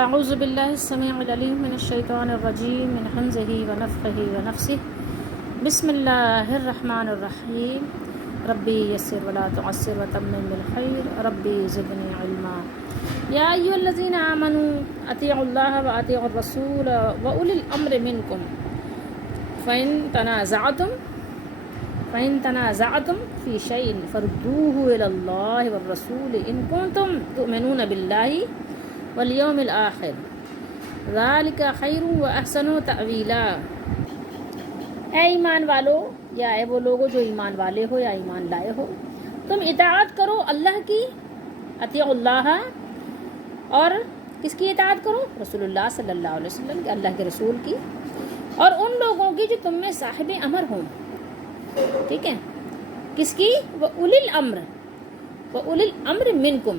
اعوذ باللہ السمیع العلیم من الشیطان الرجیم من حمزہ ونفخہ ونفثہ بسم اللہ الرحمن الرحیم ربی یسر ولا تعسر وتمم بالخیر ربی زدنی علما یا ایھا الذین آمنوا اطیعوا اللہ واطیعوا الرسول واولی الامر منکم فإن تنازعتم في شيء فردوه إلى الله والرسول إن كنتم تؤمنون بالله واليوم الآخر ذلك خير وأحسن تأویلا۔ اے ایمان والو یا اے وہ لوگو جو ایمان والے ہو یا ایمان لائے ہو، تم اطاعت کرو اللہ کی، اطیعوا اللہ، اور کس کی اطاعت کرو؟ رسول اللہ صلی اللہ علیہ وسلم کے، اللہ کے رسول کی، اور ان لوگوں کی جو تم میں صاحب امر ہوں، ٹھیک ہے؟ کس کی؟ وَأُولِي الْأَمْرِ وَأُولِي الْأَمْرِ مِنْكُمْ۔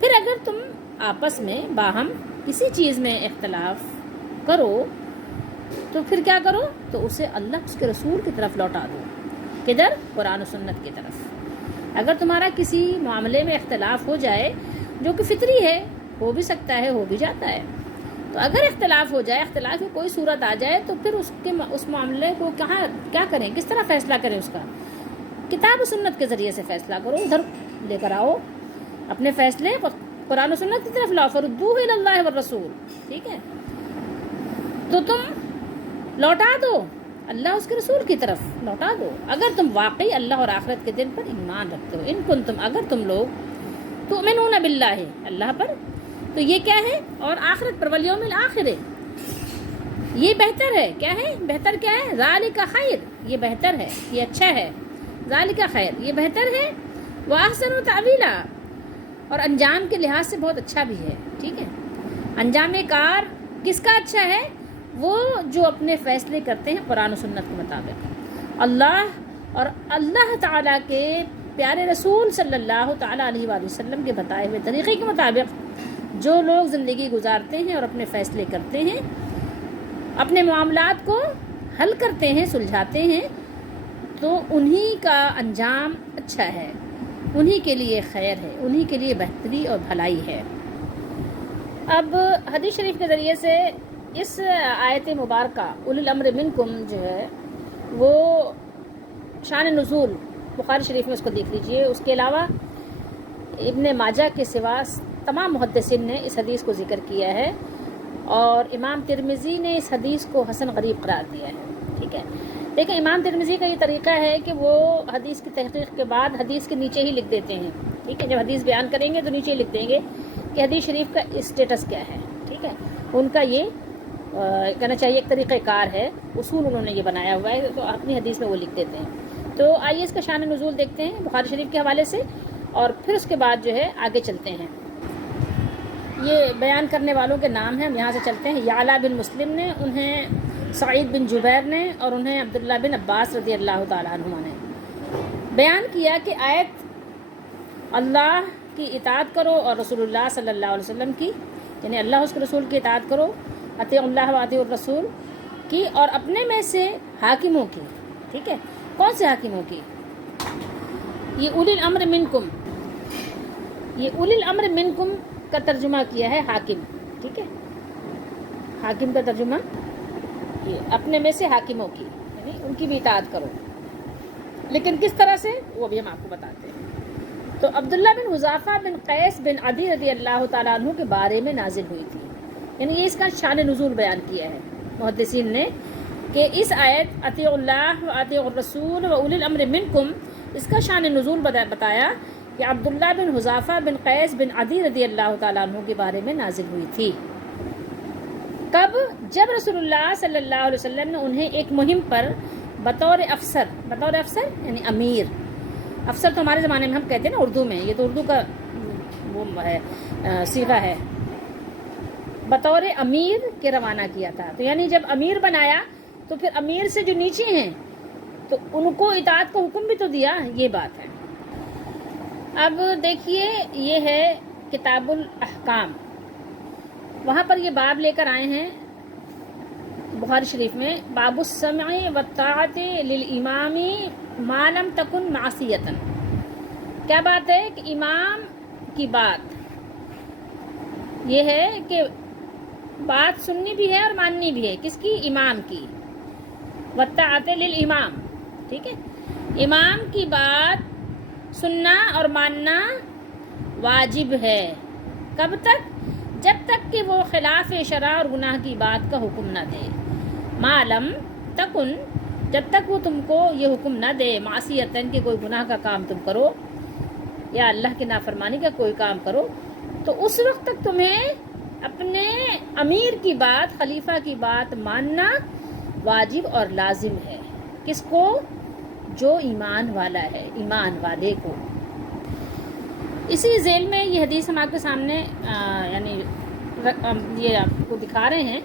پھر اگر تم آپس میں باہم کسی چیز میں اختلاف کرو تو پھر کیا کرو؟ تو اسے اللہ اس کے رسول کی طرف لوٹا دو۔ کدھر؟ قرآن و سنت کی طرف۔ اگر تمہارا کسی معاملے میں اختلاف ہو جائے جو کہ فطری ہے، ہو بھی سکتا ہے، ہو بھی جاتا ہے، تو اگر اختلاف ہو جائے، اختلاف کی کوئی صورت آ جائے، تو پھر اس معاملے کو کیا کریں، کس طرح فیصلہ کریں؟ اس کا کتاب و سنت کے ذریعے سے فیصلہ کرو، ادھر لے کر آؤ اپنے فیصلے قرآن و سنت کی طرف لاؤ، فردوہ الی اللہ والرسول، ٹھیک ہے؟ تو تم لوٹا دو اللہ اس کے رسول کی طرف، لوٹا دو اگر تم واقعی اللہ اور آخرت کے دن پر ایمان رکھتے ہو۔ ان کنتم، اگر تم لوگ تؤمنون باللہ، اللہ پر، تو یہ کیا ہے؟ اور آخرت پر، والیوم الآخر، یہ بہتر ہے۔ کیا ہے بہتر؟ کیا ہے؟ ذالک خیر، یہ بہتر ہے، یہ اچھا ہے۔ ذالک خیر، یہ بہتر ہے۔ واحسن تأویلا، اور انجام کے لحاظ سے بہت اچھا بھی ہے، ٹھیک ہے؟ انجام کار کس کا اچھا ہے؟ وہ جو اپنے فیصلے کرتے ہیں قرآن و سنت کے مطابق، اللہ اور اللہ تعالیٰ کے پیارے رسول صلی اللہ تعالیٰ علیہ وآلہ وسلم کے بتائے ہوئے طریقے کے مطابق جو لوگ زندگی گزارتے ہیں اور اپنے فیصلے کرتے ہیں، اپنے معاملات کو حل کرتے ہیں، سلجھاتے ہیں، تو انہی کا انجام اچھا ہے، انہی کے لیے خیر ہے، انہی کے لیے بہتری اور بھلائی ہے۔ اب حدیث شریف کے ذریعے سے اس آیت مبارکہ اولی الامر منکم جو ہے وہ شان نزول بخاری شریف میں اس کو دیکھ لیجئے۔ اس کے علاوہ ابن ماجہ کے سوا تمام محدثین نے اس حدیث کو ذکر کیا ہے، اور امام ترمذی نے اس حدیث کو حسن غریب قرار دیا ہے، ٹھیک ہے؟ لیکن امام ترمذی کا یہ طریقہ ہے کہ وہ حدیث کی تحقیق کے بعد حدیث کے نیچے ہی لکھ دیتے ہیں، ٹھیک ہے؟ جب حدیث بیان کریں گے تو نیچے ہی لکھ دیں گے کہ حدیث شریف کا اسٹیٹس کیا ہے، ٹھیک ہے؟ ان کا یہ کہنا چاہیے ایک طریقہ کار ہے، اصول انہوں نے یہ بنایا ہوا ہے، تو اپنی حدیث میں وہ لکھ دیتے ہیں۔ تو آئیے اس کا شان نزول دیکھتے ہیں بخاری شریف کے حوالے سے، اور پھر اس کے بعد جو ہے آگے چلتے ہیں۔ یہ بیان کرنے والوں کے نام ہیں، ہم یہاں سے چلتے ہیں۔ یعلا بن مسلم نے، انہیں سعید بن جبیر نے، اور انہیں عبداللہ بن عباس رضی اللہ تعالیٰ عنہما نے بیان کیا کہ آیت اللہ کی اطاعت کرو اور رسول اللہ صلی اللہ علیہ وسلم کی، یعنی اللہ اس کے رسول کی اطاعت کرو، اطیعوا اللہ و اطیعوا الرسول کی، اور اپنے میں سے حاکموں کی، ٹھیک ہے؟ کون سے حاکموں کی؟ یہ اولی الامر منکم، یہ اولی الامر منکم کا ترجمہ کیا ہے حاکم، ٹھیک ہے؟ حاکم کا ترجمہ یہ اپنے میں سے حاکموں کی، یعنی ان کی بھی اطاعت کرو، لیکن کس طرح سے وہ بھی ہم آپ کو بتاتے ہیں۔ تو عبداللہ بن حذافہ بن قیس بن عدی رضی اللہ تعالیٰ عنہ کے بارے میں نازل ہوئی تھی، یعنی یہ اس کا شان نزول بیان کیا ہے محدثین نے کہ اس آیت اطیعوا اللہ و اطیعوا الرسول و اولی الامر منکم، اس کا شان نزول بتایا کہ عبداللہ بن حذافہ بن قیس بن عدی رضی اللہ تعالیٰ عنہ کے بارے میں نازل ہوئی تھی۔ کب؟ جب رسول اللہ صلی اللہ علیہ وسلم نے انہیں ایک مہم پر بطور افسر یعنی امیر، افسر تو ہمارے زمانے میں ہم کہتے ہیں نا اردو میں، یہ تو اردو کا وہ ہے صیغہ ہے، بطور امیر کے روانہ کیا تھا۔ تو یعنی جب امیر بنایا تو پھر امیر سے جو نیچے ہیں تو ان کو اطاعت کا حکم بھی تو دیا، یہ بات ہے۔ اب دیکھیے، یہ ہے کتاب الاحکام، وہاں پر یہ باب لے کر آئے ہیں بخاری شریف میں، باب السمع والطاعت للامام ما لم تکن معصیۃ۔ کیا بات ہے کہ امام کی بات یہ ہے کہ بات سننی بھی ہے اور ماننی بھی ہے، کس کی؟ امام کی. وَالطَّاعَةُ لِلْإِمام، ٹھیک ہے، امام کی بات سننا اور ماننا واجب ہے. کب تک؟ جب تک کہ وہ خلاف شرع اور گناہ کی بات کا حکم نہ دے. معلم تکن، جب تک وہ تم کو یہ حکم نہ دے معصیتاً کہ کوئی گناہ کا کام تم کرو یا اللہ کی نافرمانی کا کوئی کام کرو، تو اس وقت تک تمہیں اپنے امیر کی بات، خلیفہ کی بات ماننا واجب اور لازم ہے. کس کو؟ جو ایمان والا ہے، ایمان والے کو. اسی ذیل میں یہ حدیث ہم آپ کے سامنے یعنی یہ آپ کو دکھا رہے ہیں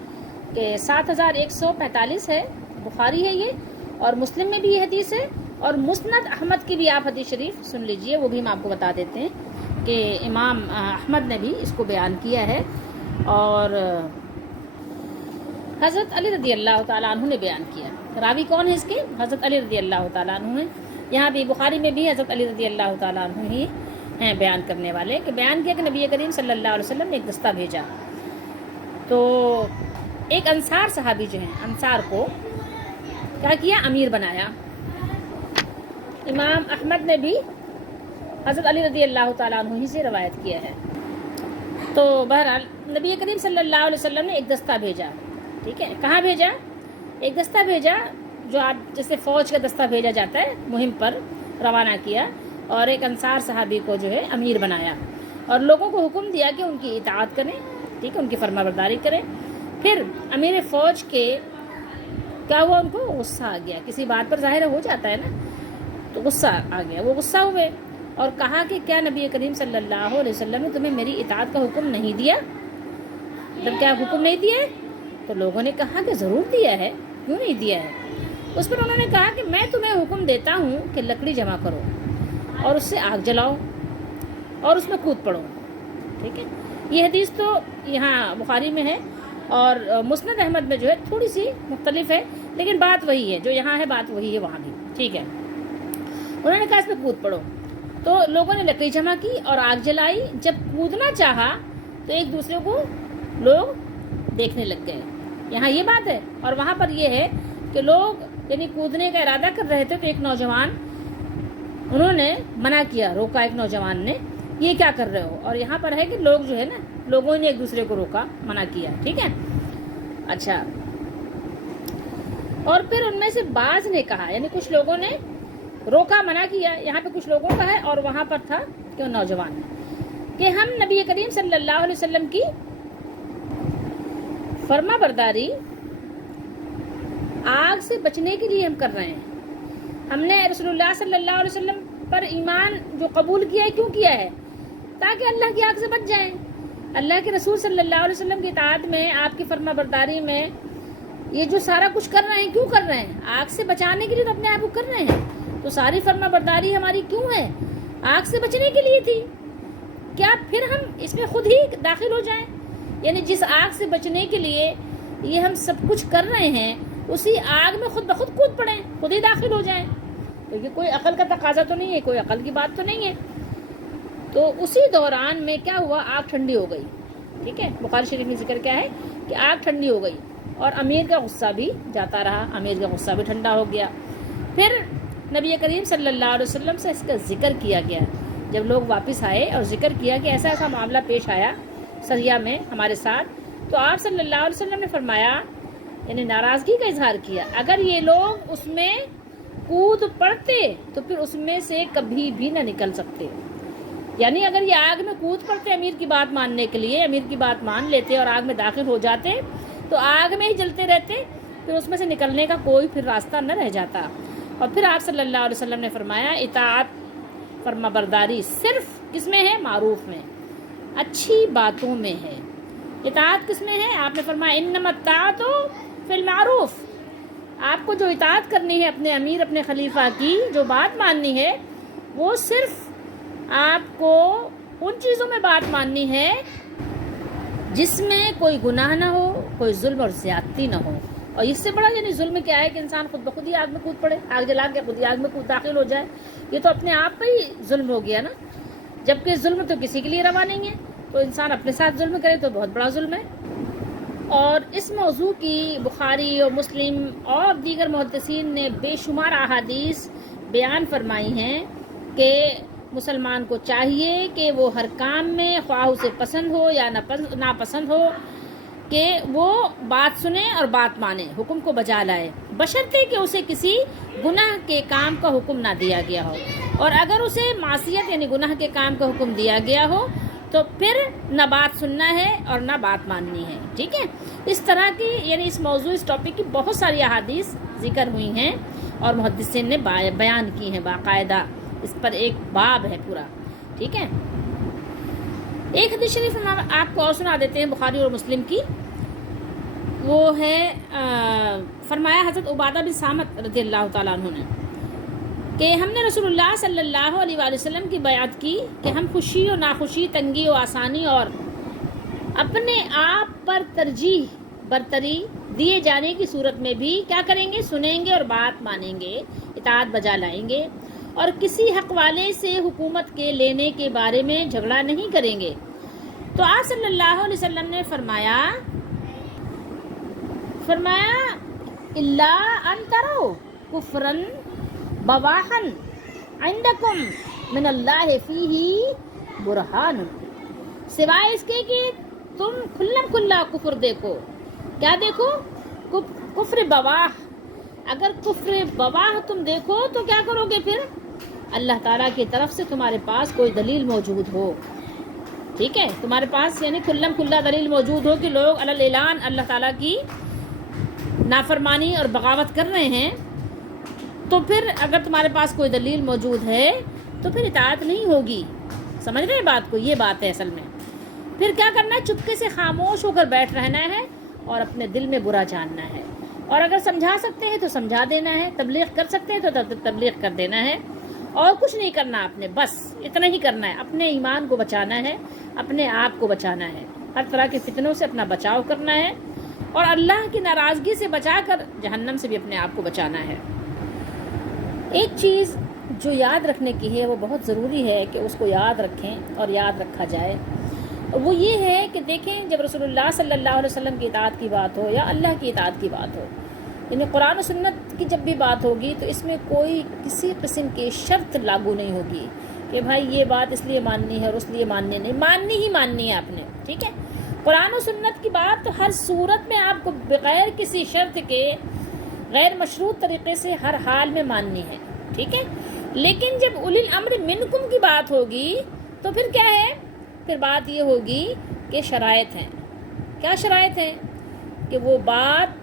کہ 7145 ہے، بخاری ہے یہ، اور مسلم میں بھی یہ حدیث ہے، اور مسند احمد کی بھی آپ حدیث شریف سن لیجئے، وہ بھی ہم آپ کو بتا دیتے ہیں کہ امام احمد نے بھی اس کو بیان کیا ہے، اور حضرت علی رضی اللہ تعالیٰ عنہ نے بیان کیا. راوی کون ہے اس کے؟ حضرت علی رضی اللہ تعالیٰ عنہ ہیں. یہاں بھی بخاری میں بھی حضرت علی رضی اللہ تعالیٰ عنہ ہی ہیں بیان کرنے والے، کہ بیان کیا کہ نبی کریم صلی اللہ علیہ وسلم نے ایک دستہ بھیجا، تو ایک انصار صحابی جو ہیں، انصار کو کیا کیا؟ امیر بنایا. امام احمد نے بھی حضرت علی رضی اللہ تعالیٰ عنہ ہی سے روایت کیا ہے. تو بہرحال نبی کریم صلی اللہ علیہ وسلم نے ایک دستہ بھیجا، ٹھیک ہے. کہاں بھیجا؟ ایک دستہ بھیجا، جو آپ جیسے فوج کا دستہ بھیجا جاتا ہے، مہم پر روانہ کیا، اور ایک انصار صحابی کو جو ہے امیر بنایا، اور لوگوں کو حکم دیا کہ ان کی اطاعت کریں، ٹھیک ہے، ان کی فرما برداری کریں. پھر امیر فوج کے کیا ہوا؟ ان کو غصہ آ گیا، کسی بات پر ظاہر ہو جاتا ہے نا، تو غصہ آ گیا، وہ غصہ ہوئے اور کہا کہ کیا نبی کریم صلی اللہ علیہ وسلم نے تمہیں میری اطاعت کا حکم نہیں دیا؟ جب کیا حکم نہیں دیا؟ تو لوگوں نے کہا کہ ضرور دیا ہے، کیوں نہیں دیا ہے؟ اس پر انہوں نے کہا کہ میں تمہیں حکم دیتا ہوں کہ لکڑی جمع کرو اور اس سے آگ جلاؤ اور اس میں کود پڑو، ٹھیک ہے. یہ حدیث تو یہاں بخاری میں ہے، اور مسند احمد میں جو ہے تھوڑی سی مختلف ہے، لیکن بات وہی ہے، جو یہاں ہے بات وہی ہے وہاں بھی، ٹھیک ہے. انہوں نے کہا اس میں کود پڑو، تو لوگوں نے لکڑی جمع کی اور آگ جلائی. جب کودنا چاہا تو ایک دوسرے کو لوگ دیکھنے لگ گئے. یہاں یہ بات ہے، اور وہاں پر یہ ہے کہ لوگ یعنی کودنے کا ارادہ کر رہے تھے، تو ایک نوجوان انہوں نے منع کیا، روکا ایک نوجوان نے، یہ کیا کر رہے ہو؟ اور یہاں پر ہے کہ لوگ جو ہے نا، لوگوں نے ایک دوسرے کو روکا، منع کیا، ٹھیک ہے. اچھا، اور پھر ان میں سے بعض نے کہا، یعنی کچھ لوگوں نے روکا، منع کیا، یہاں پہ کچھ لوگوں کا ہے، اور وہاں پر تھا کہ نوجوان، کہ ہم نبی کریم صلی اللہ علیہ وسلم کی فرما برداری آگ سے بچنے کے لیے ہم کر رہے ہیں. ہم نے رسول اللہ صلی اللہ علیہ وسلم پر ایمان جو قبول کیا ہے، کیوں کیا ہے؟ تاکہ اللہ کی آگ سے بچ جائیں. اللہ کے رسول صلی اللہ علیہ وسلم کی اطاعت میں، آپ کی فرما برداری میں یہ جو سارا کچھ کر رہے ہیں، کیوں کر رہے ہیں؟ آگ سے بچانے کے لیے تو اپنے آپ کو کر رہے ہیں. تو ساری فرما برداری ہماری کیوں ہے؟ آگ سے بچنے کے لیے تھی. کیا پھر ہم اس میں خود ہی داخل ہو جائیں؟ یعنی جس آگ سے بچنے کے لیے یہ ہم سب کچھ کر رہے ہیں، اسی آگ میں خود بخود کود پڑیں، خود ہی داخل ہو جائیں؟ کیونکہ کوئی عقل کا تقاضا تو نہیں ہے، کوئی عقل کی بات تو نہیں ہے. تو اسی دوران میں کیا ہوا؟ آگ ٹھنڈی ہو گئی، ٹھیک ہے. بخاری شریف میں ذکر کیا ہے کہ آگ ٹھنڈی ہو گئی، اور امیر کا غصہ بھی جاتا رہا، امیر کا غصہ بھی ٹھنڈا ہو گیا. پھر نبی کریم صلی اللہ علیہ وسلم سے اس کا ذکر کیا گیا. جب لوگ واپس آئے اور ذکر کیا کہ ایسا ایسا معاملہ پیش آیا سریہ میں ہمارے ساتھ، تو آپ صلی اللہ علیہ وسلم نے فرمایا، یعنی ناراضگی کا اظہار کیا، اگر یہ لوگ اس میں کود پڑتے تو پھر اس میں سے کبھی بھی نہ نکل سکتے. یعنی اگر یہ آگ میں کود پڑتے امیر کی بات ماننے کے لیے، امیر کی بات مان لیتے اور آگ میں داخل ہو جاتے، تو آگ میں ہی جلتے رہتے، پھر اس میں سے نکلنے کا کوئی پھر راستہ نہ رہ جاتا. اور پھر آپ صلی اللہ علیہ وسلم نے فرمایا، اطاعت فرما برداری صرف کس میں ہے؟ معروف میں، اچھی باتوں میں ہے. اطاعت کس میں ہے؟ آپ نے فرمایا انما الطاعۃ فی المعروف. آپ کو جو اطاعت کرنی ہے اپنے امیر، اپنے خلیفہ کی، جو بات ماننی ہے، وہ صرف آپ کو ان چیزوں میں بات ماننی ہے جس میں کوئی گناہ نہ ہو، کوئی ظلم اور زیادتی نہ ہو. اور اس سے بڑا یعنی ظلم کیا ہے کہ انسان خود بخود ہی آگ میں کود پڑے، آگ جلا کے خود ہی آگ میں داخل ہو جائے. یہ تو اپنے آپ پہ ہی ظلم ہو گیا نا، جبکہ ظلم تو کسی کے لیے روا نہیں ہے. تو انسان اپنے ساتھ ظلم کرے تو بہت بڑا ظلم ہے۔ اور اس موضوع کی بخاری اور مسلم اور دیگر محدثین نے بے شمار احادیث بیان فرمائی ہیں کہ مسلمان کو چاہیے کہ وہ ہر کام میں خواہ اسے پسند ہو یا ناپسند ہو کہ وہ بات سنے اور بات مانے، حکم کو بجا لائے، بشرطے کہ اسے کسی گناہ کے کام کا حکم نہ دیا گیا ہو، اور اگر اسے معصیت یعنی گناہ کے کام کا حکم دیا گیا ہو تو پھر نہ بات سننا ہے اور نہ بات ماننی ہے، ٹھیک ہے۔ اس طرح کی یعنی اس موضوع اس ٹاپک کی بہت ساری احادیث ذکر ہوئی ہیں اور محدثین نے بیان کی ہیں، باقاعدہ اس پر ایک باب ہے پورا، ٹھیک ہے۔ ایک حدیث شریف ہم آپ کو اور سنا دیتے ہیں بخاری اور مسلم کی، وہ ہے فرمایا حضرت عبادہ بن صامت رضی اللہ تعالیٰ عنہ نے کہ ہم نے رسول اللہ صلی اللہ علیہ وآلہ وسلم کی بیعت کی کہ ہم خوشی و ناخوشی، تنگی و آسانی اور اپنے آپ پر ترجیح برتری دیے جانے کی صورت میں بھی کیا کریں گے، سنیں گے اور بات مانیں گے، اطاعت بجا لائیں گے، اور کسی حق والے سے حکومت کے لینے کے بارے میں جھگڑا نہیں کریں گے۔ تو آپ صلی اللہ علیہ وسلم نے فرمایا اللہ ان تروا کفرن بواحن عندکم من اللہ فیہ برہان، سوائے اس کے کہ تم کھلم کھلا کفر دیکھو، کیا دیکھو، کفر بواح، اگر کفر بواح تم دیکھو تو کیا کرو گے پھر، اللہ تعالیٰ کی طرف سے تمہارے پاس کوئی دلیل موجود ہو، ٹھیک ہے، تمہارے پاس یعنی کھلم کھلا دلیل موجود ہو کہ لوگ علی الاعلان اللہ تعالیٰ کی نافرمانی اور بغاوت کر رہے ہیں، تو پھر اگر تمہارے پاس کوئی دلیل موجود ہے تو پھر اطاعت نہیں ہوگی، سمجھ رہے ہیں بات کو، یہ بات ہے اصل میں۔ پھر کیا کرنا ہے، چپکے سے خاموش ہو کر بیٹھ رہنا ہے اور اپنے دل میں برا جاننا ہے، اور اگر سمجھا سکتے ہیں تو سمجھا دینا ہے، تبلیغ کر سکتے ہیں تو تبلیغ کر دینا ہے، اور کچھ نہیں کرنا، آپ نے بس اتنا ہی کرنا ہے، اپنے ایمان کو بچانا ہے، اپنے آپ کو بچانا ہے، ہر طرح کے فتنوں سے اپنا بچاؤ کرنا ہے، اور اللہ کی ناراضگی سے بچا کر جہنم سے بھی اپنے آپ کو بچانا ہے۔ ایک چیز جو یاد رکھنے کی ہے وہ بہت ضروری ہے کہ اس کو یاد رکھیں اور یاد رکھا جائے، وہ یہ ہے کہ دیکھیں جب رسول اللہ صلی اللہ علیہ وسلم کی اطاعت کی بات ہو یا اللہ کی اطاعت کی بات ہو، یعنی قرآن و سنت کی جب بھی بات ہوگی تو اس میں کوئی کسی قسم کی شرط لاگو نہیں ہوگی کہ بھائی یہ بات اس لیے ماننی ہے اور اس لیے ماننی نہیں، ماننی ہی ماننی ہے آپ نے، ٹھیک ہے۔ قرآن و سنت کی بات تو ہر صورت میں آپ کو بغیر کسی شرط کے غیر مشروط طریقے سے ہر حال میں ماننی ہے، ٹھیک ہے۔ لیکن جب اولی الامر منکم کی بات ہوگی تو پھر کیا ہے، پھر بات یہ ہوگی کہ شرائط ہیں، کیا شرائط ہیں، کہ وہ بات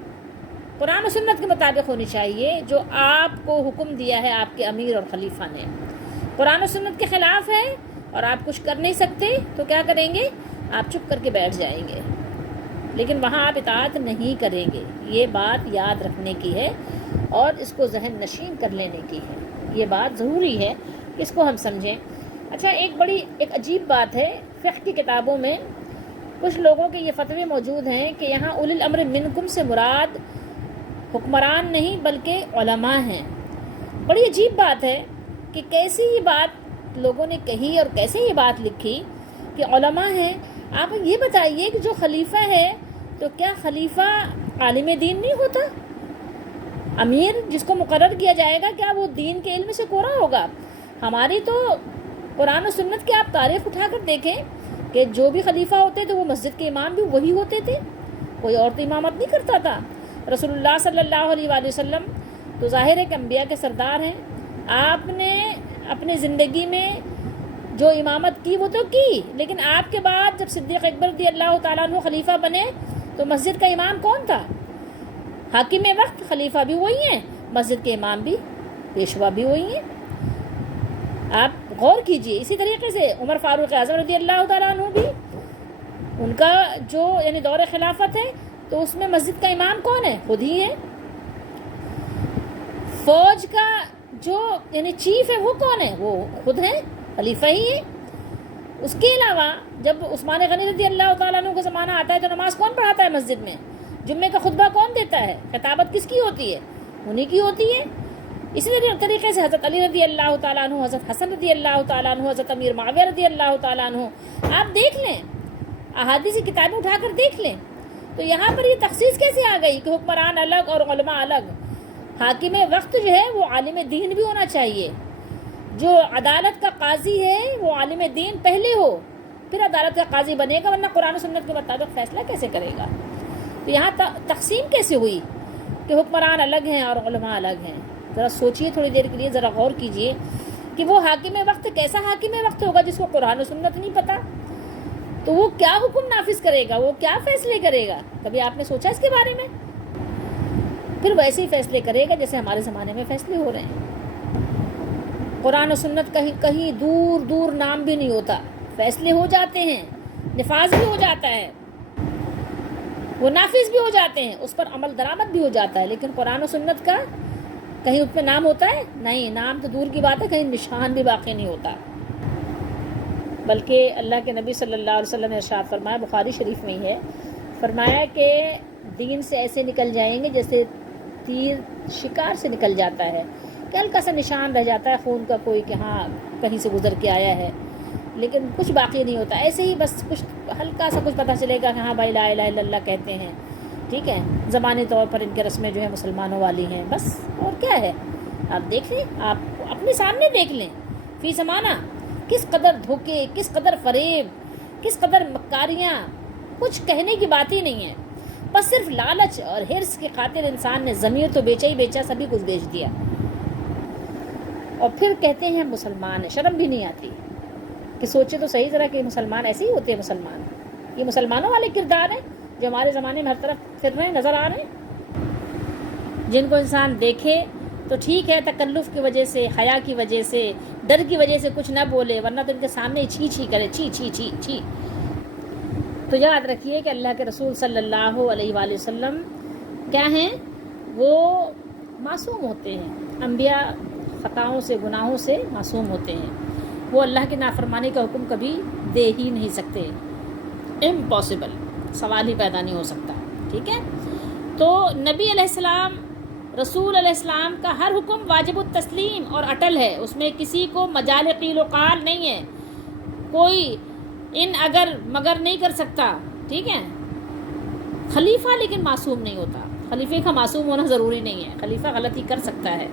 قرآن و سنت کے مطابق ہونی چاہیے جو آپ کو حکم دیا ہے آپ کے امیر اور خلیفہ نے، قرآن و سنت کے خلاف ہے اور آپ کچھ کر نہیں سکتے تو کیا کریں گے، آپ چپ کر کے بیٹھ جائیں گے، لیکن وہاں آپ اطاعت نہیں کریں گے، یہ بات یاد رکھنے کی ہے اور اس کو ذہن نشین کر لینے کی ہے، یہ بات ضروری ہے کہ اس کو ہم سمجھیں۔ اچھا، ایک عجیب بات ہے، فقہ کی کتابوں میں کچھ لوگوں کے یہ فتوے موجود ہیں کہ یہاں اولی الامر منکم سے مراد حکمران نہیں بلکہ علماء ہیں۔ بڑی عجیب بات ہے کہ کیسی یہ بات لوگوں نے کہی اور کیسے یہ بات لکھی کہ علماء ہیں۔ آپ یہ بتائیے کہ جو خلیفہ ہے تو کیا خلیفہ عالم دین نہیں ہوتا؟ امیر جس کو مقرر کیا جائے گا کیا وہ دین کے علم سے کورا ہوگا؟ ہماری تو قرآن و سنت کی آپ تاریخ اٹھا کر دیکھیں کہ جو بھی خلیفہ ہوتے تھے وہ مسجد کے امام بھی وہی ہوتے تھے، کوئی اور تو امامت نہیں کرتا تھا۔ رسول اللہ صلی اللہ علیہ وآلہ وسلم تو ظاہر ہے کہ انبیاء کے سردار ہیں، آپ نے اپنی زندگی میں جو امامت کی وہ تو کی، لیکن آپ کے بعد جب صدیق اکبر رضی اللہ تعالیٰ عنہ خلیفہ بنے تو مسجد کا امام کون تھا؟ حاکم وقت، خلیفہ بھی وہی ہیں، مسجد کے امام بھی، پیشوا بھی وہی ہیں۔ آپ غور کیجئے، اسی طریقے سے عمر فاروق اعظم رضی اللہ تعالیٰ عنہ بھی، ان کا جو یعنی دور خلافت ہے تو اس میں مسجد کا امام کون ہے؟ خود ہی ہے۔ فوج کا جو یعنی چیف ہے وہ کون ہے؟ وہ خود ہے، خلیفہ ہی ہے۔ اس کے علاوہ جب عثمان غنی رضی اللہ تعالیٰ عنہ کا زمانہ آتا ہے تو نماز کون پڑھاتا ہے مسجد میں؟ جمعے کا خطبہ کون دیتا ہے؟ خطابت کس کی ہوتی ہے؟ انہی کی ہوتی ہے۔ اسی طریقے سے حضرت علی رضی اللہ تعالیٰ عنہ، حضرت حسن رضی اللہ تعالیٰ عنہ، حضرت امیر معاویہ رضی اللہ تعالیٰ عنہ، آپ دیکھ لیں، احادیث کی کتابیں اٹھا کر دیکھ لیں، تو یہاں پر یہ تخصیص کیسے آ گئی کہ حکمران الگ اور علماء الگ؟ حاکم وقت جو ہے وہ عالم دین بھی ہونا چاہیے، جو عدالت کا قاضی ہے وہ عالم دین پہلے ہو، پھر عدالت کا قاضی بنے گا، ورنہ قرآن و سنت کے مطابق فیصلہ کیسے کرے گا؟ تو یہاں تقسیم کیسے ہوئی کہ حکمران الگ ہیں اور علماء الگ ہیں؟ ذرا سوچئے تھوڑی دیر کے لیے، ذرا غور کیجئے کہ وہ حاکم وقت کیسا حاکم وقت ہوگا جس کو قرآن و سنت نہیں پتہ، تو وہ کیا حکم نافذ کرے گا، وہ کیا فیصلے کرے گا؟ کبھی آپ نے سوچا اس کے بارے میں؟ پھر ویسے ہی فیصلے کرے گا جیسے ہمارے زمانے میں فیصلے ہو رہے ہیں۔ قرآن و سنت کہیں کہیں دور دور نام بھی نہیں ہوتا، فیصلے ہو جاتے ہیں، نفاذ بھی ہو جاتا ہے، وہ نافذ بھی ہو جاتے ہیں، اس پر عمل درآمد بھی ہو جاتا ہے، لیکن قرآن و سنت کا کہیں اس پہ نام ہوتا ہے؟ نہیں، نام تو دور کی بات ہے، کہیں نشان بھی باقی نہیں ہوتا۔ بلکہ اللہ کے نبی صلی اللہ علیہ وسلم نے ارشاد فرمایا، بخاری شریف میں ہی ہے، فرمایا کہ دین سے ایسے نکل جائیں گے جیسے تیر شکار سے نکل جاتا ہے، کہ ہلکا سا نشان رہ جاتا ہے خون کا کوئی، کہ ہاں کہیں سے گزر کے آیا ہے، لیکن کچھ باقی نہیں ہوتا۔ ایسے ہی بس کچھ ہلکا سا کچھ پتہ چلے گا کہ ہاں بھائی لا الہ الا اللہ کہتے ہیں، ٹھیک ہے، زبانی طور پر ان کے رسمیں جو ہیں مسلمانوں والی ہیں، بس اور کیا ہے؟ آپ دیکھ لیں، آپ اپنے سامنے دیکھ لیں فی زمانہ کس قدر دھوکے، کس قدر فریب، کس قدر مکاریاں، کچھ کہنے کی بات ہی نہیں ہے، بس صرف لالچ اور حرص کے خاطر انسان نے ضمیر تو بیچا ہی بیچا، سبھی کچھ بیچ دیا، اور پھر کہتے ہیں مسلمان ہیں۔ شرم بھی نہیں آتی کہ سوچے تو صحیح ذرا کہ مسلمان ایسے ہی ہوتے ہیں؟ مسلمان یہ مسلمانوں والے کردار ہیں جو ہمارے زمانے میں ہر طرف پھر رہے ہیں، نظر آ رہے ہیں، جن کو انسان دیکھے تو ٹھیک ہے تکلف کی وجہ سے، حیا کی وجہ سے، ڈر کی وجہ سے کچھ نہ بولے، ورنہ تو ان کے سامنے ہی چھی چھی کرے، چھی چھی چھی چھی۔ تو یاد رکھیے کہ اللہ کے رسول صلی اللہ علیہ وآلہ وسلم کیا ہیں؟ وہ معصوم ہوتے ہیں، انبیاء خطاؤں سے، گناہوں سے معصوم ہوتے ہیں، وہ اللہ کی نافرمانی کا حکم کبھی دے ہی نہیں سکتے، امپاسبل، سوال ہی پیدا نہیں ہو سکتا، ٹھیک ہے؟ تو نبی علیہ السلام، رسول علیہ السلام کا ہر حکم واجب التسلیم اور اٹل ہے، اس میں کسی کو مجال قیل و قال نہیں ہے، کوئی ان اگر مگر نہیں کر سکتا، ٹھیک ہے؟ خلیفہ لیکن معصوم نہیں ہوتا، خلیفے کا معصوم ہونا ضروری نہیں ہے، خلیفہ غلطی کر سکتا ہے،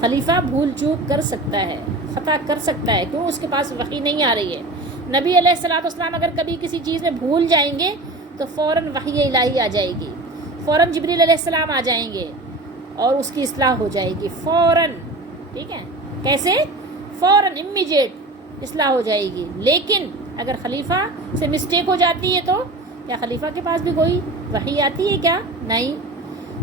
خلیفہ بھول چوک کر سکتا ہے، خطا کر سکتا ہے، کیوں؟ اس کے پاس وحی نہیں آ رہی ہے۔ نبی علیہ السلام اگر کبھی کسی چیز میں بھول جائیں گے تو فوراً وحی الہی آ جائے گی، فوراً جبریل علیہ السلام آ جائیں گے اور اس کی اصلاح ہو جائے گی فوراً، ٹھیک ہے؟ کیسے؟ فوراً، امیجیٹ اصلاح ہو جائے گی۔ لیکن اگر خلیفہ سے مسٹیک ہو جاتی ہے تو کیا خلیفہ کے پاس بھی کوئی وحی آتی ہے کیا؟ نہیں۔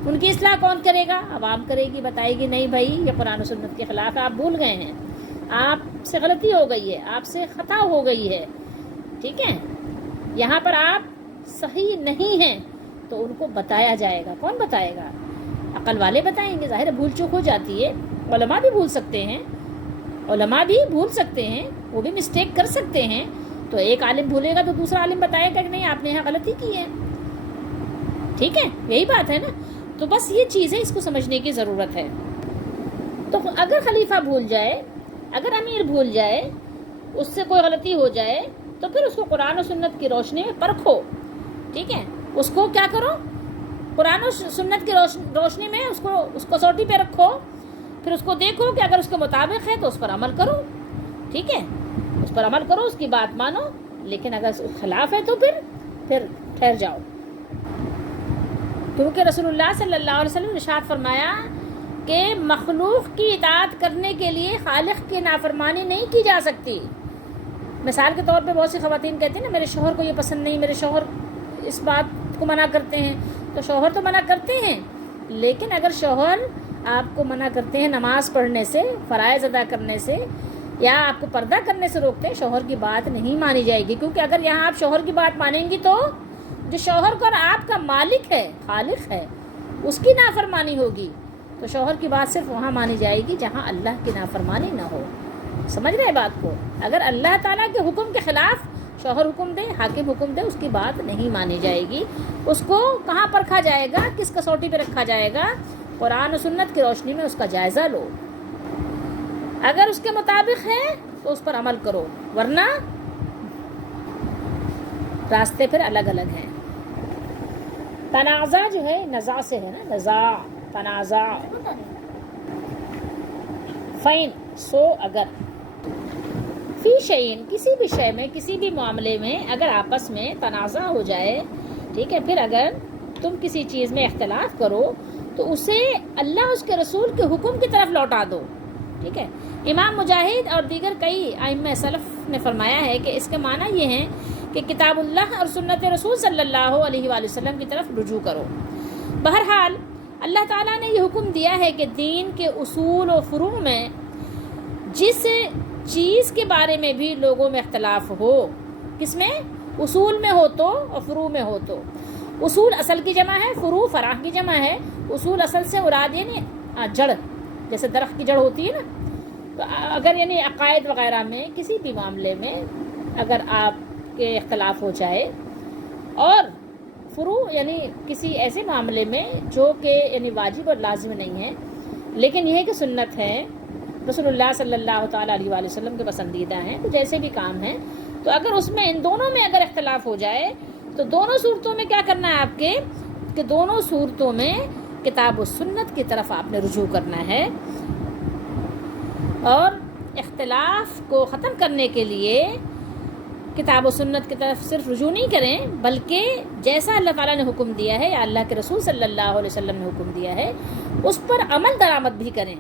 ان کی اصلاح کون کرے گا؟ عوام کرے گی، بتائے گی نہیں بھائی یہ قرآن و سنت کے خلاف ہے، آپ بھول گئے ہیں، آپ سے غلطی ہو گئی ہے، آپ سے خطا ہو گئی ہے، ٹھیک ہے، یہاں پر آپ صحیح نہیں ہیں، تو ان کو بتایا جائے گا۔ کون بتائے گا؟ عقل والے بتائیں گے، ظاہر ہے بھول چوک ہو جاتی ہے، علماء بھی بھول سکتے ہیں، علماء بھی بھول سکتے ہیں، وہ بھی مسٹیک کر سکتے ہیں، تو ایک عالم بھولے گا تو دوسرا عالم بتائے گا کہ نہیں آپ نے یہاں غلطی کی ہے، ٹھیک ہے؟ یہی بات ہے نا۔ تو بس یہ چیز ہے، اس کو سمجھنے کی ضرورت ہے۔ تو اگر خلیفہ بھول جائے، اگر امیر بھول جائے، اس سے کوئی غلطی ہو جائے، تو پھر اس کو قرآن و سنت کی روشنی میں پرکھو، ٹھیک ہے؟ اس کو کیا کرو؟ قرآن و سنت کی روشنی میں اس کو سوٹی پہ رکھو، پھر اس کو دیکھو کہ اگر اس کے مطابق ہے تو اس پر عمل کرو، ٹھیک ہے؟ اس پر عمل کرو، اس کی بات مانو، لیکن اگر اس کے خلاف ہے تو پھر ٹھہر جاؤ، کیونکہ رسول اللہ صلی اللہ علیہ وسلم نے ارشاد فرمایا کہ مخلوق کی اطاعت کرنے کے لیے خالق کی نافرمانی نہیں کی جا سکتی۔ مثال کے طور پہ بہت سی خواتین کہتی ہیں نا میرے شوہر کو یہ پسند نہیں، میرے شوہر اس بات کو منع کرتے ہیں، تو شوہر تو منع کرتے ہیں، لیکن اگر شوہر آپ کو منع کرتے ہیں نماز پڑھنے سے، فرائض ادا کرنے سے، یا آپ کو پردہ کرنے سے روکتے ہیں، شوہر کی بات نہیں مانی جائے گی، کیونکہ اگر یہاں آپ شوہر کی بات مانیں گی تو جو شوہر کو اور آپ کا مالک ہے، خالق ہے، اس کی نافرمانی ہوگی، تو شوہر کی بات صرف وہاں مانی جائے گی جہاں اللہ کی نافرمانی نہ ہو۔ سمجھ رہے بات کو؟ اگر اللہ تعالیٰ کے حکم کے خلاف شوہر حکم دے، حاکم حکم دے، اس کی بات نہیں مانی جائے گی۔ اس کو کہاں پرکھا جائے گا، کس کسوٹی پہ رکھا جائے گا؟ قرآن و سنت کی روشنی میں اس کا جائزہ لو، اگر اس کے مطابق ہے تو اس پر عمل کرو، ورنہ راستے پھر الگ الگ ہیں۔ تنازع جو ہے نزاع سے ہے نا، نزاع، تنازع، فین سو اگر، فی شیئن کسی بھی شے میں، کسی بھی معاملے میں اگر آپس میں تنازع ہو جائے، ٹھیک ہے، پھر اگر تم کسی چیز میں اختلاف کرو تو اسے اللہ اس کے رسول کے حکم کی طرف لوٹا دو، ٹھیک ہے۔ امام مجاہد اور دیگر کئی ائمہ سلف نے فرمایا ہے کہ اس کے معنی یہ ہیں کہ کتاب اللہ اور سنت رسول صلی اللہ علیہ وآلہ وسلم کی طرف رجوع کرو۔ بہرحال اللہ تعالیٰ نے یہ حکم دیا ہے کہ دین کے اصول و فروع میں جس چیز کے بارے میں بھی لوگوں میں اختلاف ہو، کس میں؟ اصول میں ہو تو اور فروع میں ہو تو۔ اصول اصل کی جمع ہے، فروع فرع کی جمع ہے۔ اصول اصل سے مراد یعنی جڑ، جیسے درخت کی جڑ ہوتی ہے نا، تو اگر یعنی عقائد وغیرہ میں کسی بھی معاملے میں اگر آپ کے اختلاف ہو جائے، اور فروع یعنی کسی ایسے معاملے میں جو کہ یعنی واجب اور لازم نہیں ہے لیکن یہ ہے کہ سنت ہے، رسول اللہ صلی اللہ تعالیٰ علیہ وآلہ وسلم کے پسندیدہ ہیں، تو جیسے بھی کام ہیں، تو اگر اس میں ان دونوں میں اگر اختلاف ہو جائے تو دونوں صورتوں میں کیا کرنا ہے آپ کے، کہ دونوں صورتوں میں کتاب و سنت کی طرف آپ نے رجوع کرنا ہے، اور اختلاف کو ختم کرنے کے لیے کتاب و سنت کی طرف صرف رجوع نہیں کریں، بلکہ جیسا اللہ تعالیٰ نے حکم دیا ہے یا اللہ کے رسول صلی اللہ علیہ وسلم نے حکم دیا ہے اس پر عمل درآمد بھی کریں۔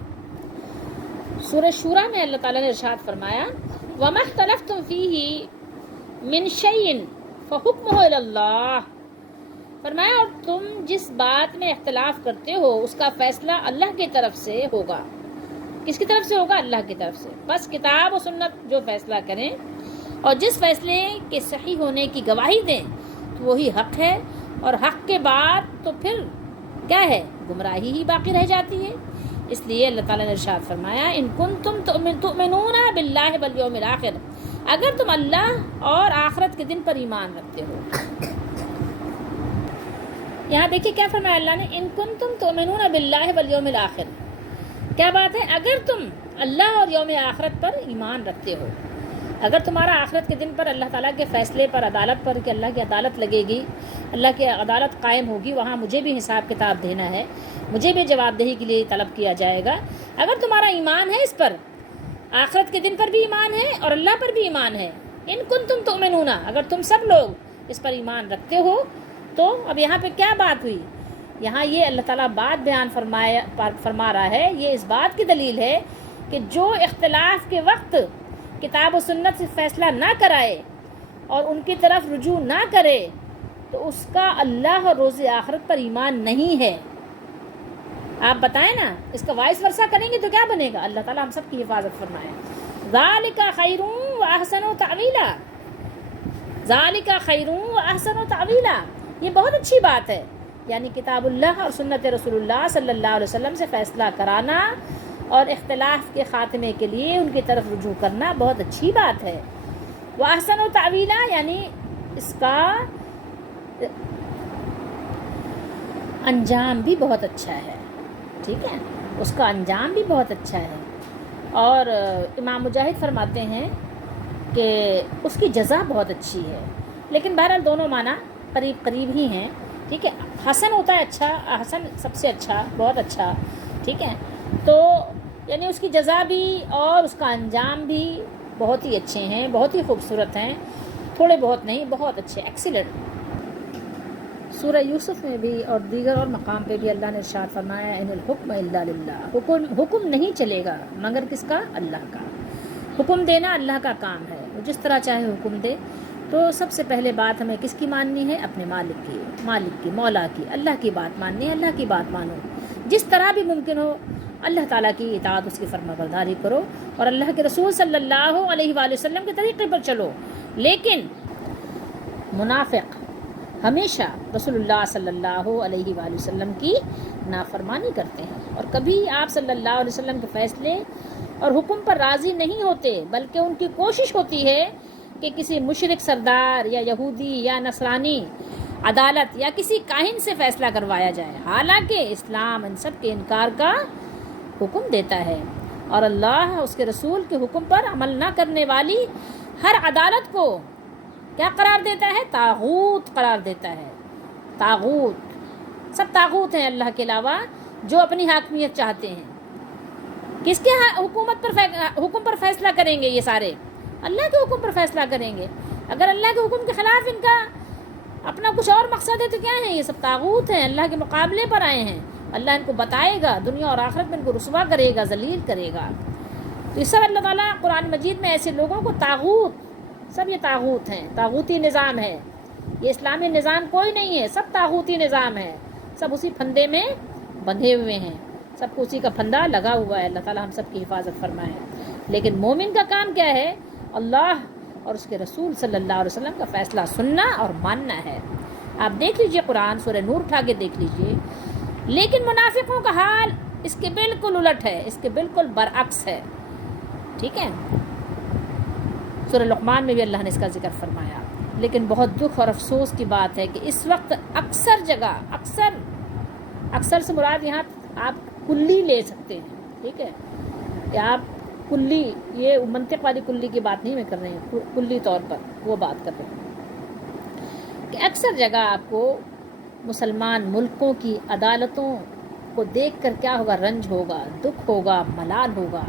سورہ شورى میں اللہ تعالیٰ نے ارشاد فرمایا وَمَا اخْتَلَفْتُمْ فِيهِ مِنْ شَيْءٍ فَحُكْمُهُ إِلَى اللَّهِ، فرمایا اور تم جس بات میں اختلاف کرتے ہو اس کا فیصلہ اللہ کی طرف سے ہوگا۔ کس کی طرف سے ہوگا؟ اللہ کی طرف سے۔ بس کتاب و سنت جو فیصلہ کریں اور جس فیصلے کے صحیح ہونے کی گواہی دیں تو وہی حق ہے، اور حق کے بعد تو پھر کیا ہے؟ گمراہی ہی باقی رہ جاتی ہے۔ اس لیے اللہ تعالیٰ نے ارشاد فرمایا ان کنتم تؤمنون باللہ والیوم الآخر، اگر تم اللہ اور آخرت کے دن پر ایمان رکھتے ہو۔ یہاں دیکھیے کیا فرمایا اللہ نے، ان کنتم تؤمنون باللہ والیوم الآخر، کیا بات ہے؟ اگر تم اللہ اور یوم آخرت پر ایمان رکھتے ہو، اگر تمہارا آخرت کے دن پر اللہ تعالیٰ کے فیصلے پر، عدالت پر، کہ اللہ کی عدالت لگے گی، اللہ کی عدالت قائم ہوگی، وہاں مجھے بھی حساب کتاب دینا ہے، مجھے بھی جواب دہی کے لیے طلب کیا جائے گا، اگر تمہارا ایمان ہے اس پر، آخرت کے دن پر بھی ایمان ہے اور اللہ پر بھی ایمان ہے، ان کنتم تؤمنون، اگر تم سب لوگ اس پر ایمان رکھتے ہو، تو اب یہاں پہ کیا بات ہوئی؟ یہاں یہ اللہ تعالیٰ بات بیان فرما رہا ہے، یہ اس بات کی دلیل ہے کہ جو اختلاف کے وقت کتاب و سنت سے فیصلہ نہ کرائے اور ان کی طرف رجوع نہ کرے تو اس کا اللہ اور روز آخرت پر ایمان نہیں ہے۔ آپ بتائیں نا، اس کا وائس ورثہ کریں گے تو کیا بنے گا؟ اللہ تعالیٰ ہم سب کی حفاظت فرمائے۔ ذالک خیر واحسن تأویلا، ذالک خیر واحسن تأویلا، یہ بہت اچھی بات ہے، یعنی کتاب اللہ اور سنت رسول اللہ صلی اللہ علیہ وسلم سے فیصلہ کرانا اور اختلاف کے خاتمے کے لیے ان کی طرف رجوع کرنا بہت اچھی بات ہے۔ واحسن تأویلا یعنی اس کا انجام بھی بہت اچھا ہے، ٹھیک ہے، اس کا انجام بھی بہت اچھا ہے۔ اور امام مجاہد فرماتے ہیں کہ اس کی جزا بہت اچھی ہے، لیکن بہرحال دونوں معنی قریب قریب ہی ہیں، ٹھیک ہے۔ حسن ہوتا ہے اچھا، حسن سب سے اچھا، بہت اچھا، ٹھیک ہے، تو یعنی اس کی جزا بھی اور اس کا انجام بھی بہت ہی اچھے ہیں، بہت ہی خوبصورت ہیں، تھوڑے بہت نہیں، بہت اچھے، ایکسیلنٹ۔ سورہ یوسف میں بھی اور دیگر اور مقام پہ بھی اللہ نے ارشاد فرمایا ان الحکم الا للہ، حکم نہیں چلے گا مگر کس کا؟ اللہ کا۔ حکم دینا اللہ کا کام ہے، وہ جس طرح چاہے حکم دے۔ تو سب سے پہلے بات ہمیں کس کی ماننی ہے؟ اپنے مالک کی، مولا کی، اللہ کی بات ماننی ہے، اللہ کی بات مانو، جس طرح بھی ممکن ہو اللہ تعالیٰ کی اطاعت، اس کی فرما برداری کرو اور اللہ کے رسول صلی اللہ علیہ وآلہ وسلم کے طریقے پر چلو۔ لیکن منافق ہمیشہ رسول اللہ صلی اللہ علیہ وآلہ وسلم کی نافرمانی کرتے ہیں اور کبھی آپ صلی اللہ علیہ وسلم کے فیصلے اور حکم پر راضی نہیں ہوتے، بلکہ ان کی کوشش ہوتی ہے کہ کسی مشرک سردار یا یہودی یا نصرانی عدالت یا کسی کاہن سے فیصلہ کروایا جائے، حالانکہ اسلام ان سب کے انکار کا حکم دیتا ہے، اور اللہ اس کے رسول کے حکم پر عمل نہ کرنے والی ہر عدالت کو کیا قرار دیتا ہے؟ طاغوت قرار دیتا ہے۔ طاغوت، سب طاغوت ہیں اللہ کے علاوہ جو اپنی حاکمیت چاہتے ہیں۔ کس کے حکم پر فیصلہ کریں گے؟ یہ سارے اللہ کے حکم پر فیصلہ کریں گے۔ اگر اللہ کے حکم کے خلاف ان کا اپنا کچھ اور مقصد ہے تو کیا ہے؟ یہ سب طاغوت ہیں، اللہ کے مقابلے پر آئے ہیں۔ اللہ ان کو بتائے گا، دنیا اور آخرت میں ان کو رسوا کرے گا، ذلیل کرے گا۔ تو اس سب اللہ تعالیٰ قرآن مجید میں ایسے لوگوں کو طاغوت، سب یہ طاغوت ہیں، طاغوتی نظام ہے، یہ اسلامی نظام کوئی نہیں ہے، سب طاغوتی نظام ہے، سب اسی پھندے میں بندھے ہوئے ہیں، سب کو اسی کا پھندا لگا ہوا ہے۔ اللہ تعالیٰ ہم سب کی حفاظت فرمائے۔ لیکن مومن کا کام کیا ہے؟ اللہ اور اس کے رسول صلی اللہ علیہ وسلم کا فیصلہ سننا اور ماننا ہے۔ آپ دیکھ لیجئے قرآن سورہ نور اٹھا کے دیکھ لیجئے۔ لیکن منافقوں کا حال اس کے بالکل الٹ ہے، اس کے بالکل برعکس ہے، ٹھیک ہے؟ سورہ لقمان میں بھی اللہ نے اس کا ذکر فرمایا۔ لیکن بہت دکھ اور افسوس کی بات ہے کہ اس وقت اکثر جگہ، اکثر سے مراد یہاں آپ کلی لے سکتے ہیں، ٹھیک ہے؟ کہ آپ کلی، یہ منطق والی کلی کی بات نہیں میں کر رہے ہیں، کلی طور پر وہ بات کر رہے ہیں کہ اکثر جگہ آپ کو مسلمان ملکوں کی عدالتوں کو دیکھ کر کیا ہوگا؟ رنج ہوگا، دکھ ہوگا، ملال ہوگا۔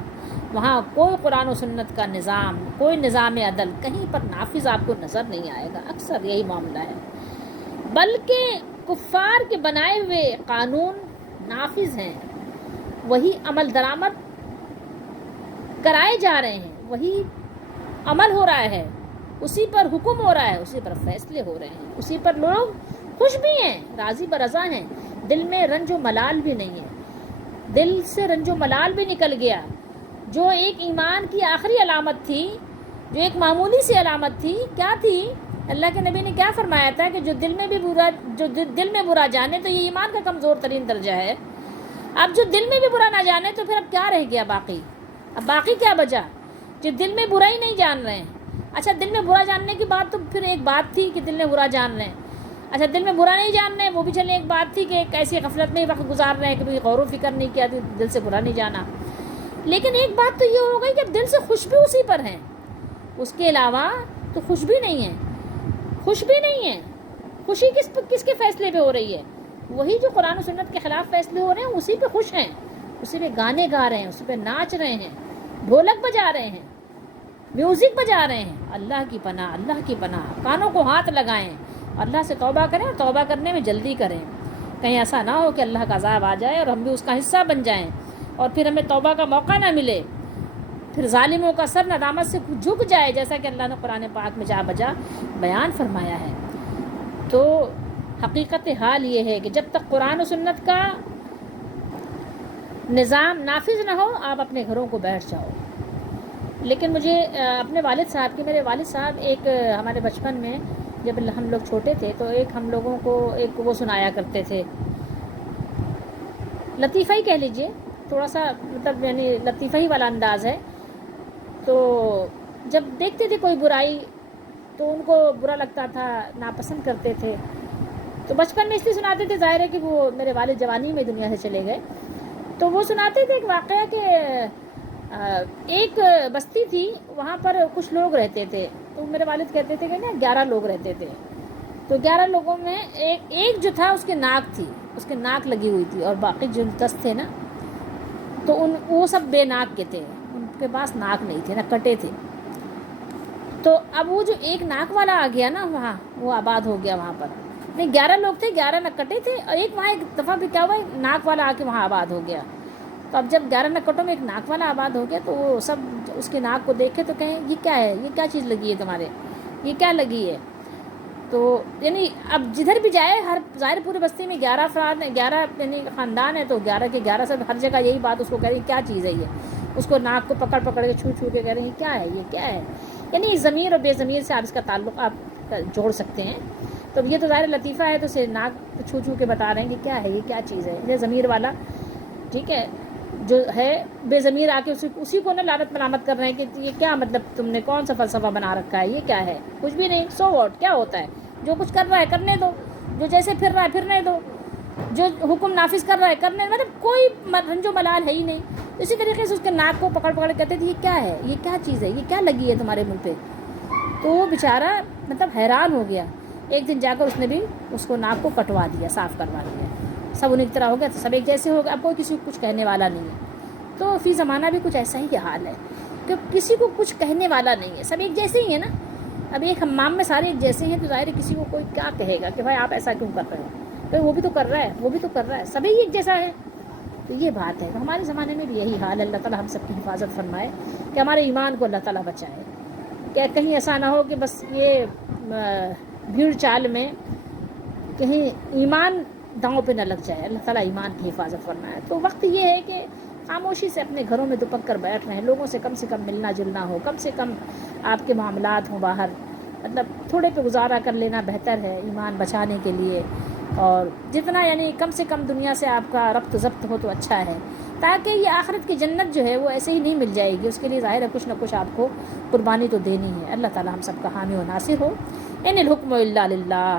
وہاں کوئی قرآن و سنت کا نظام، کوئی نظام عدل کہیں پر نافذ آپ کو نظر نہیں آئے گا۔ اکثر یہی معاملہ ہے، بلکہ کفار کے بنائے ہوئے قانون نافذ ہیں، وہی عمل درآمد کرائے جا رہے ہیں، وہی عمل ہو رہا ہے، اسی پر حکم ہو رہا ہے، اسی پر فیصلے ہو رہے ہیں، اسی پر لوگ خوش بھی ہیں، راضی برضا ہیں، دل میں رنج و ملال بھی نہیں ہے، دل سے رنج و ملال بھی نکل گیا۔ جو ایک ایمان کی آخری علامت تھی، جو ایک معمولی سی علامت تھی، کیا تھی؟ اللہ کے نبی نے کیا فرمایا تھا کہ جو دل میں برا جانے تو یہ ایمان کا کمزور ترین درجہ ہے۔ اب جو دل میں بھی برا نہ جانے تو پھر اب کیا رہ گیا باقی؟ اب باقی کیا بچا؟ جو دل میں برا ہی نہیں جان رہے ہیں۔ اچھا، دل میں برا جاننے کی بات تو پھر ایک بات تھی کہ دل میں برا جان رہے ہیں، اچھا دل میں برا نہیں جان رہے ہیں وہ بھی چلے ایک بات تھی کہ ایک ایسی غفلت میں وقت گزار رہے ہیں، کبھی غور و فکر نہیں کیا، دل سے برا نہیں جانا۔ لیکن ایک بات تو یہ ہو گئی کہ اب دل سے خوش بھی اسی پر ہیں، اس کے علاوہ تو خوش بھی نہیں ہے، خوشی کس کے فیصلے پہ ہو رہی ہے؟ وہی جو قرآن و سنت کے خلاف فیصلے ہو رہے ہیں اسی پہ خوش ہیں، اسی پہ گانے گا رہے ہیں، اسی پہ ناچ رہے ہیں، ڈھولک بجا رہے ہیں، میوزک بجا رہے ہیں۔ اللہ کی پناہ، اللہ کی پناہ، کانوں کو ہاتھ لگائیں، اللہ سے توبہ کریں اور توبہ کرنے میں جلدی کریں، کہیں ایسا نہ ہو کہ اللہ کا عذاب آ جائے اور ہم بھی اس کا حصہ بن جائیں اور پھر ہمیں توبہ کا موقع نہ ملے، پھر ظالموں کا سر ندامت سے جھک جائے، جیسا کہ اللہ نے قرآن پاک میں جا بجا بیان فرمایا ہے۔ تو حقیقت حال یہ ہے کہ جب تک قرآن و سنت کا نظام نافذ نہ ہو آپ اپنے گھروں کو بیٹھ جاؤ۔ لیکن مجھے اپنے والد صاحب کی، میرے والد صاحب ایک ہمارے بچپن میں جب ہم لوگ چھوٹے تھے تو ایک ہم لوگوں کو ایک وہ سنایا کرتے تھے، لطیفہ ہی کہہ لیجئے، تھوڑا سا مطلب یعنی لطیفہ ہی والا انداز ہے۔ تو جب دیکھتے تھے کوئی برائی تو ان کو برا لگتا تھا، ناپسند کرتے تھے، تو بچپن میں اس لیے سناتے تھے، ظاہر ہے کہ وہ میرے والد جوانی میں دنیا سے چلے گئے، تو وہ سناتے تھے ایک واقعہ کہ ایک بستی تھی، وہاں پر کچھ لوگ رہتے تھے، تو میرے والد کہتے تھے کہ نا 11 لوگ رہتے تھے، تو 11 لوگوں میں ایک جو تھا اس کے ناک تھی، اس کے ناک لگی ہوئی تھی، اور باقی جو 10 تھے نا تو وہ سب بے ناک کے تھے، ان کے پاس ناک نہیں تھے، نہ کٹے تھے۔ تو اب وہ جو ایک ناک والا آ گیا نا وہاں، وہ آباد ہو گیا وہاں پر، نہیں 11 لوگ تھے، 11 نکٹے تھے، اور ایک وہاں ایک دفعہ بھی کیا ہوا ناک والا آ کے وہاں آباد ہو گیا۔ تو اب جب 11 نکٹوں میں ایک ناک والا آباد ہو گیا تو وہ سب اس کے ناک کو دیکھے تو کہیں یہ کیا ہے، یہ کیا چیز لگی ہے تمہارے، یہ کیا لگی ہے؟ تو یعنی اب جدھر بھی جائے، ہر ظاہر پوری بستی میں 11 افراد ہیں، 11 یعنی خاندان ہے، تو 11 کے 11 سب ہر جگہ یہی بات اس کو کہہ رہی ہے کیا چیز ہے یہ، اس کو ناک کو پکڑ کے چھو کے کہہ رہے ہیں کیا ہے، یہ کیا ہے؟ یعنی ضمیر اور بے ضمیر سے آپ اس کا تعلق آپ جوڑ سکتے ہیں۔ تو یہ تو ظاہر لطیفہ ہے، تو اسے ناک چھو کے بتا رہے ہیں کہ کیا ہے، یہ کیا چیز ہے، یہ ضمیر والا، ٹھیک ہے، جو ہے بے ضمیر آ کے اسی کو نا لعنت ملامت کر رہے ہیں کہ یہ کیا مطلب تم نے کون سا فلسفہ بنا رکھا ہے، یہ کیا ہے، کچھ بھی نہیں، سو واٹ، کیا ہوتا ہے، جو کچھ کر رہا ہے کرنے دو، جو جیسے پھر رہا ہے پھرنے دو، جو حکم نافذ کر رہا ہے کرنے، مطلب کوئی رنج و ملال ہے ہی نہیں. اسی طریقے سے اس کے ناک کو پکڑ پکڑ کہتے تھے یہ کیا ہے، یہ کیا چیز ہے، یہ کیا لگی ہے تمہارے منہ پہ. تو وہ بیچارہ مطلب حیران ہو گیا. ایک دن جا کر اس نے بھی اس کو ناک کو کٹوا دیا، صاف کروا دیا. سب انہیں کی طرح ہو گیا، سب ایک جیسے ہو گئے، اب کوئی کسی کو کچھ کہنے والا نہیں ہے. تو فی زمانہ بھی کچھ ایسا ہی حال ہے کہ کسی کو کچھ کہنے والا نہیں ہے، سب ایک جیسے ہی ہیں نا. اب ایک حمام میں سارے ایک جیسے ہیں تو ظاہر ہے کسی کو کوئی کیا کہے گا کہ بھائی آپ ایسا کیوں کر رہے ہو، کہ وہ بھی تو کر رہا ہے، وہ بھی تو کر رہا ہے، سبھی ایک جیسا ہے. تو یہ بات ہے. ہمارے زمانے میں بھی یہی حال ہے. اللہ تعالیٰ ہم سب کی حفاظت فرمائے کہ ہمارے ایمان کو اللہ تعالیٰ بچائے، کہ کہیں ایسا نہ ہو کہ بس یہ بھیڑ چال میں کہیں ایمان داؤں پہ نہ لگ جائے. اللہ تعالیٰ ایمان کی حفاظت فرمائے. تو وقت یہ ہے کہ خاموشی سے اپنے گھروں میں دپک کر بیٹھ رہے ہیں، لوگوں سے کم ملنا جلنا ہو، کم سے کم آپ کے معاملات ہوں باہر، مطلب تھوڑے پہ گزارا کر لینا بہتر ہے ایمان بچانے کے لیے. اور جتنا یعنی کم سے کم دنیا سے آپ کا ربط ضبط ہو تو اچھا ہے، تاکہ یہ آخرت کی جنت جو ہے وہ ایسے ہی نہیں مل جائے گی. اس کے لیے ظاہر ہے کچھ نہ کچھ آپ کو قربانی تو دینی ہے. اللہ تعالیٰ ہم سب کا حامی و ناصر ہو. ان الحکم الا للہ.